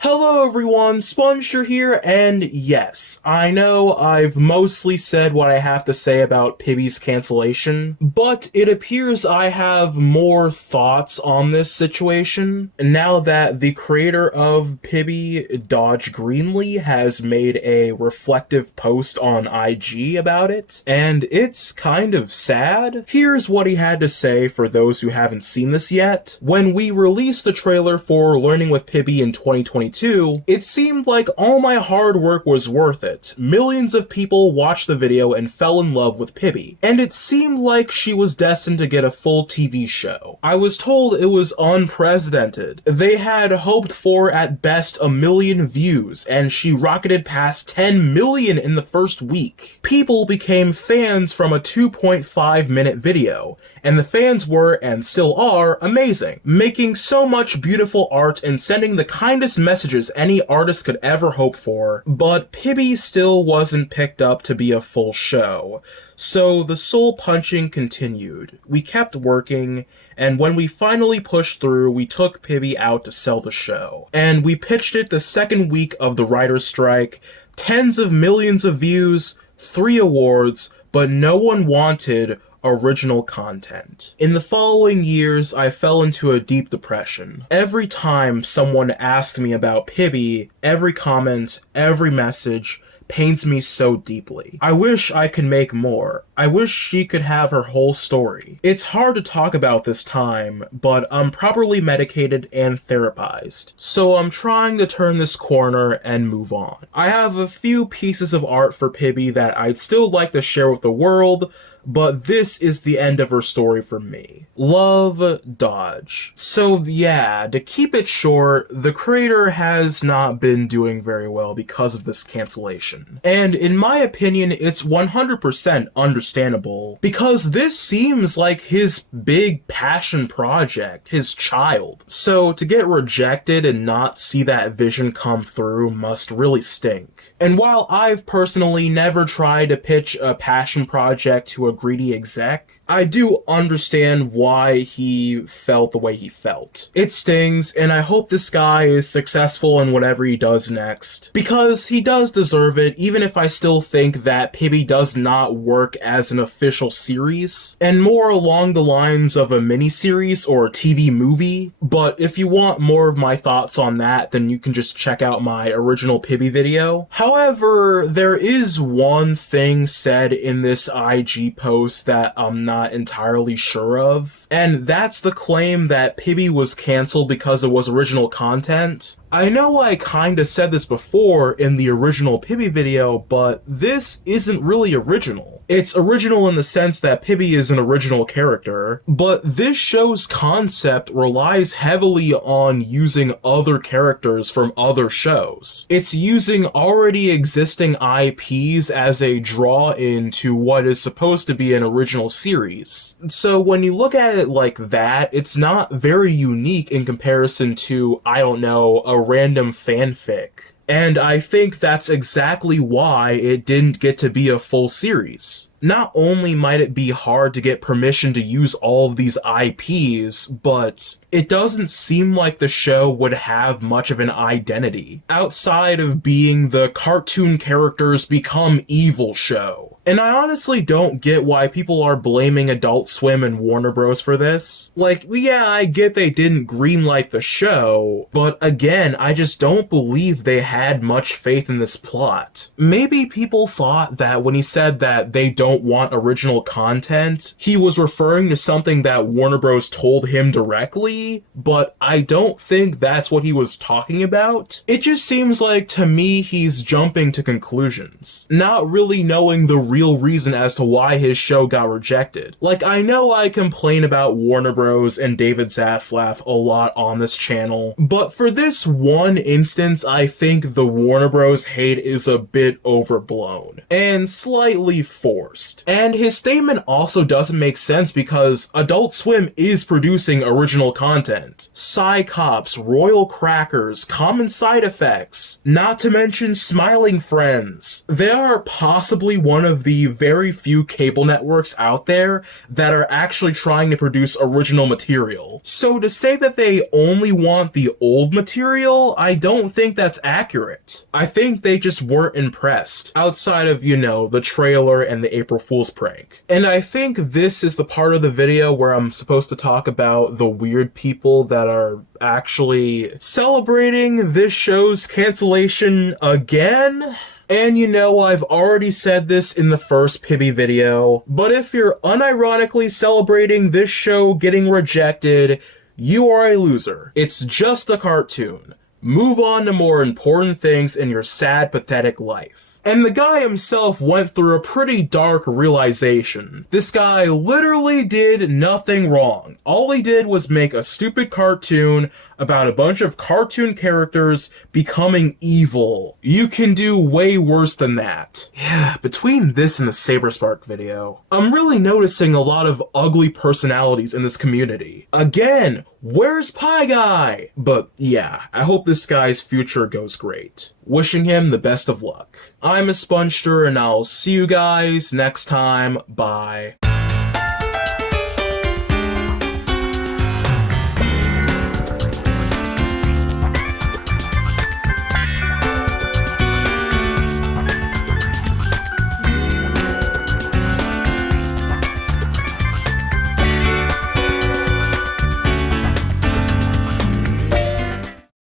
Hello everyone, spongestur here, and yes, I know I've mostly said what I have to say about Pibby's cancellation, but it appears I have more thoughts on this situation now that the creator of Pibby, Dodge Greenlee, has made a reflective post on IG about it, and it's kind of sad. Here's what he had to say for those who haven't seen this yet. When we released the trailer for Learning with Pibby in 2022, it seemed like all my hard work was worth it. Millions of people watched the video and fell in love with Pibby, and it seemed like she was destined to get a full TV show. I was told it was unprecedented. They had hoped for at best 1 million views, and she rocketed past 10 million in the first week. People became fans from a 2.5-minute video, and the fans were, and still are, amazing, making so much beautiful art and sending the kindest messages any artist could ever hope for, but Pibby still wasn't picked up to be a full show. So the soul punching continued. We kept working, and when we finally pushed through, we took Pibby out to sell the show. And we pitched it the second week of the writer's strike, tens of millions of views, 3 awards, but no one wanted original content. In the following years, I fell into a deep depression. Every time someone asked me about Pibby, every comment, every message pains me so deeply. I wish I could make more. I wish she could have her whole story. It's hard to talk about this time, but I'm properly medicated and therapized, so I'm trying to turn this corner and move on. I have a few pieces of art for Pibby that I'd still like to share with the world, but this is the end of her story for me. Love, Dodge. So yeah, to keep it short, the creator has not been doing very well because of this cancellation. And in my opinion, it's 100% understandable, because this seems like his big passion project, his child. So to get rejected and not see that vision come through must really stink. And while I've personally never tried to pitch a passion project to a greedy exec, I do understand why he felt the way he felt. It stings, and I hope this guy is successful in whatever he does next, because he does deserve it, even if I still think that Pibby does not work as an official series, and more along the lines of a miniseries or a TV movie. But if you want more of my thoughts on that, then you can just check out my original Pibby video. However, there is one thing said in this IG post that I'm not entirely sure of, and that's the claim that Pibby was cancelled because it was original content. I know I kinda said this before in the original Pibby video, but this isn't really original. It's original in the sense that Pibby is an original character, but this show's concept relies heavily on using other characters from other shows. It's using already existing IPs as a draw-in to what is supposed to be an original series. So when you look at it like that, it's not very unique in comparison to, I don't know, a random fanfic. And I think that's exactly why it didn't get to be a full series. Not only might it be hard to get permission to use all of these IPs, but it doesn't seem like the show would have much of an identity, outside of being the cartoon characters become evil show. And I honestly don't get why people are blaming Adult Swim and Warner Bros. For this. Like, yeah, I get they didn't greenlight the show, but again, I just don't believe they had much faith in this plot. Maybe people thought that when he said that they don't want original content, he was referring to something that Warner Bros. Told him directly, but I don't think that's what he was talking about. It just seems like, to me, he's jumping to conclusions, not really knowing the real reason as to why his show got rejected. Like, I know I complain about Warner Bros. And David Zaslav a lot on this channel, but for this one instance, I think the Warner Bros. Hate is a bit overblown and slightly forced. first. And his statement also doesn't make sense because Adult Swim is producing original content. Psy-Cops, Royal Crackers, Common Side Effects, not to mention Smiling Friends. They are possibly one of the very few cable networks out there that are actually trying to produce original material. So to say that they only want the old material, I don't think that's accurate. I think they just weren't impressed, outside of, the trailer and the April Fool's prank. And I think this is the part of the video where I'm supposed to talk about the weird people that are actually celebrating this show's cancellation again. And I've already said this in the first Pibby video, but if you're unironically celebrating this show getting rejected, you are a loser. It's just a cartoon. Move on to more important things in your sad, pathetic life. And the guy himself went through a pretty dark realization. This guy literally did nothing wrong. All he did was make a stupid cartoon about a bunch of cartoon characters becoming evil. You can do way worse than that. Yeah, between this and the Saberspark video, I'm really noticing a lot of ugly personalities in this community. Again, where's Pie Guy? But yeah, I hope this guy's future goes great. Wishing him the best of luck. I'm a Spongestur, and I'll see you guys next time. Bye.